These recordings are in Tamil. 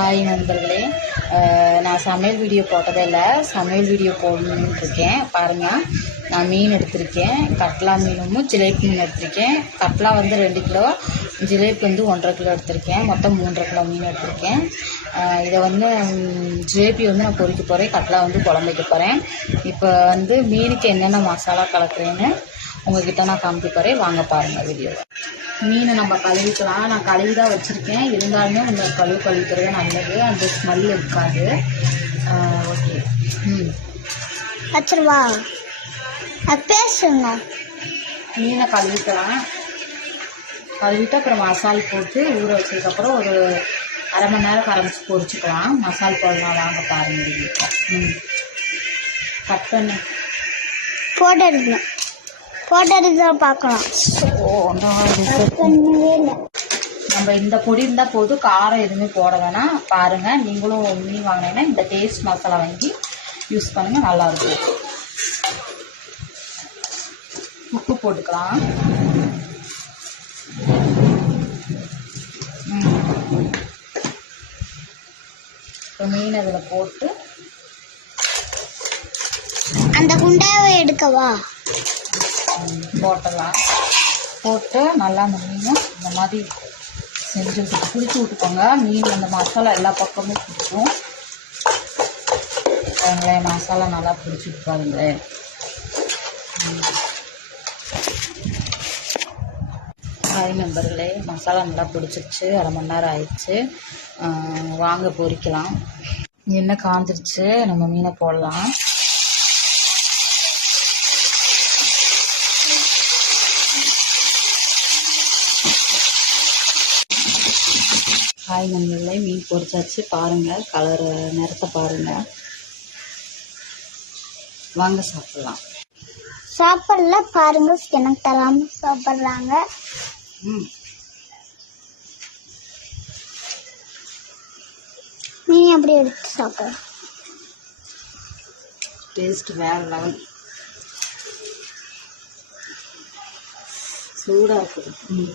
ஹாய் நண்பர்களே, நான் சமையல் வீடியோ போட்டதே இல்லை. சமையல் வீடியோ போடணுன்னு இருக்கேன். பாருங்கள், நான் மீன் எடுத்திருக்கேன். கட்லா மீனும் ஜிலேபி மீன் எடுத்திருக்கேன். கட்லா வந்து 2 கிலோ, ஜிலேபி வந்து 1.5 கிலோ எடுத்திருக்கேன். மொத்தம் 3.5 கிலோ மீன் எடுத்திருக்கேன். இதை வந்து ஜிலேபி வந்து நான் பொரிக்க போகிறேன், கட்லா வந்து குழம்பு வைக்க போகிறேன். இப்போ வந்து மீனுக்கு என்னென்ன மசாலா கலக்குறேன்னு உங்கள்கிட்ட நான் காமிக்க போகிறேன். வாங்க பாருங்கள் வீடியோ. மீனை நம்ம கழுவிக்கலாம். நான் கழுவி தான் வச்சுருக்கேன். இருந்தாலுமே கொஞ்சம் கழுவிக்கிறது நல்லது, அந்த ஸ்மெல் இருக்காது. ஓகே, வச்சுருவா பேசுங்க. மீனை கழுவிக்கலாம். கழுவிட்டு அப்புறம் மசால் போட்டு ஊற வச்சதுக்கப்புறம் ஒரு அரை மணி நேரம் கரைச்சி பொரிச்சுக்கலாம். மசால் போடலாம், வாங்க பாருங்க. கட் பண்ணி ஃபோட்டோ எடுக்கணும், ஃபோட்டோ எடுத்து பார்க்கலாம். நம்ம இந்த பொடி இருந்தால் போதும், காரம் எதுவுமே போட வேணாம். பாருங்கள், நீங்களும் மீன் வாங்கினீங்கன்னா இந்த டேஸ்ட் மசாலா வாங்கி யூஸ் பண்ணுங்கள், நல்லாயிருக்கும். உப்பு போட்டுக்கலாம். இப்போ மீன் அதில் போட்டு அந்த குண்டாவை எடுக்கவா போட்டலாம். போட்டு நல்லா அந்த மீனும் இந்த மாதிரி செஞ்சு பிடிச்சி விட்டுக்கோங்க. மீன் அந்த மசாலா எல்லா பக்கமும் பிடிக்கும். பாருங்களேன், மசாலா நல்லா பிடிச்சிட்டு பாருங்களேன். ஹாய் நண்பர்களே, மசாலா நல்லா பிடிச்சிருச்சு. அரை மணி நேரம் ஆயிடுச்சு. வாங்க பொரிக்கலாம். எண்ணெய் காஞ்சிருச்சு, நம்ம மீனை போடலாம். ஹாய் நண்பர்களே, மீன் பொரிச்சாச்சு. பாருங்கள், கலர் நிறத்தை பாருங்கள். வாங்க சாப்பிடலாம். சாப்பிடல பாருங்க, எனக்கு தராம சாப்பிட்றாங்க. நீ அப்படி எடுத்து சாப்பிட டேஸ்ட் வேற லெவல், சூடாக இருக்குது.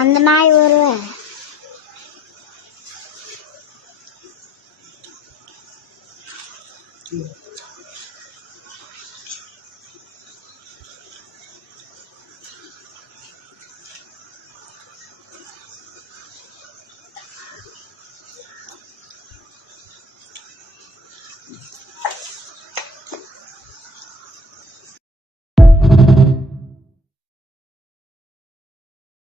அந்த நாய் வருவேன்.